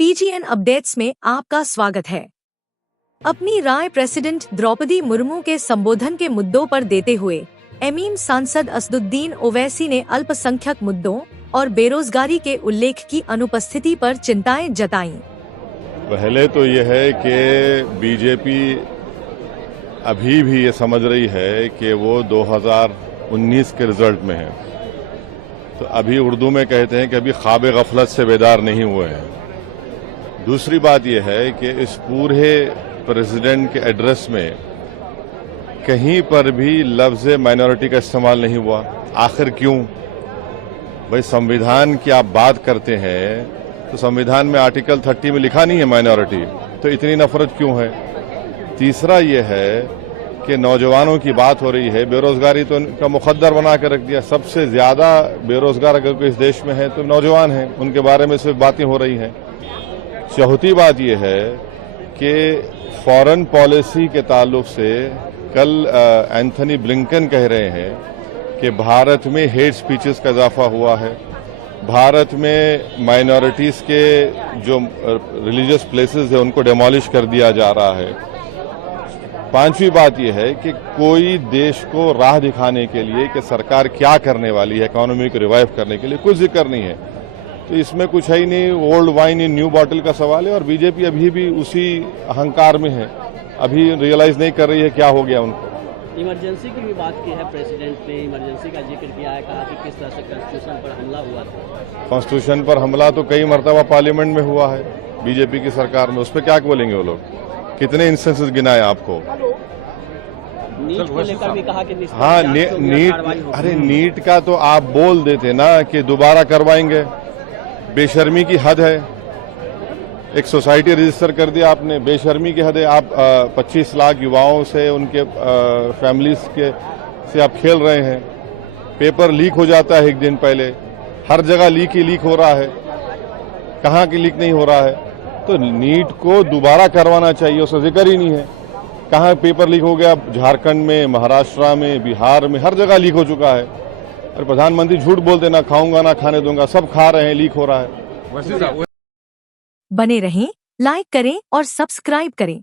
PGN updates में आपका स्वागत है। अपनी राय प्रेसिडेंट द्रौपदी मुर्मू के संबोधन के मुद्दों पर देते हुए एमीन सांसद असदुद्दीन ओवैसी ने अल्पसंख्यक मुद्दों और बेरोजगारी के उल्लेख की अनुपस्थिति पर चिंताएं जताईं। पहले तो यह है कि बीजेपी अभी भी ये समझ रही है कि वो 2019 के रिजल्ट में है। तो अभी उर्दू में कहते हैं कि अभी ख्वाब गफलत से बेदार नहीं हुए हैं। दूसरी बात यह है कि इस पूरे प्रेसिडेंट के एड्रेस में कहीं पर भी लफ्ज़ माइनॉरिटी का इस्तेमाल नहीं हुआ। आखिर क्यों? भाई, संविधान की आप बात करते हैं तो संविधान में आर्टिकल 30 में लिखा नहीं है माइनॉरिटी, तो इतनी नफरत क्यों है? तीसरा यह है कि नौजवानों की बात हो रही है, बेरोजगारी तो उनका मुकद्दर बना कर रख दिया। सबसे ज्यादा बेरोजगार अगर कोई इस देश में है तो नौजवान हैं, उनके बारे में सिर्फ बातें हो रही हैं। चौथी बात यह है कि फॉरेन पॉलिसी के ताल्लुक से कल एंथनी ब्लिंकन कह रहे हैं कि भारत में हेट स्पीचेस का इजाफा हुआ है, भारत में माइनॉरिटीज़ के जो रिलीजियस प्लेसेस है उनको डेमोलिश कर दिया जा रहा है। पांचवी बात यह है कि कोई देश को राह दिखाने के लिए कि सरकार क्या करने वाली है इकोनॉमी को रिवाइव करने के लिए, कुछ जिक्र नहीं है। तो इसमें कुछ है ही नहीं, old wine in new bottle का सवाल है। और बीजेपी अभी भी उसी अहंकार में है, अभी रियलाइज नहीं कर रही है क्या हो गया उनको। इमरजेंसी की भी बात की है प्रेसिडेंट ने, इमरजेंसी का जिक्र किया है, कहा कि किस तरह से कॉन्स्टिट्यूशन पर हमला हुआ था। कॉन्स्टिट्यूशन पर हमला तो कई मरतबा पार्लियामेंट में हुआ है बीजेपी की सरकार में, उस पर क्या बोलेंगे वो लोग? कितने इंस्टेंसेस गिनाए आपको? नीट को लेकर भी कहा कि हाँ, नीट का तो आप बोल देते ना कि दोबारा करवाएंगे। बेशर्मी की हद है। एक सोसाइटी रजिस्टर कर दिया आपने, बेशर्मी की हद है। आप 25 लाख युवाओं से, उनके फैमिलीज के से आप खेल रहे हैं। पेपर लीक हो जाता है एक दिन पहले, हर जगह लीक ही लीक हो रहा है, कहाँ की लीक नहीं हो रहा है? तो नीट को दोबारा करवाना चाहिए, उसका जिक्र ही नहीं है। कहाँ पेपर लीक हो गया? झारखंड में, महाराष्ट्र में, बिहार में, हर जगह लीक हो चुका है। और प्रधानमंत्री झूठ बोलते, ना खाऊंगा ना खाने दूंगा, सब खा रहे हैं, लीक हो रहा है। बने रहें, लाइक करें और सब्सक्राइब करें।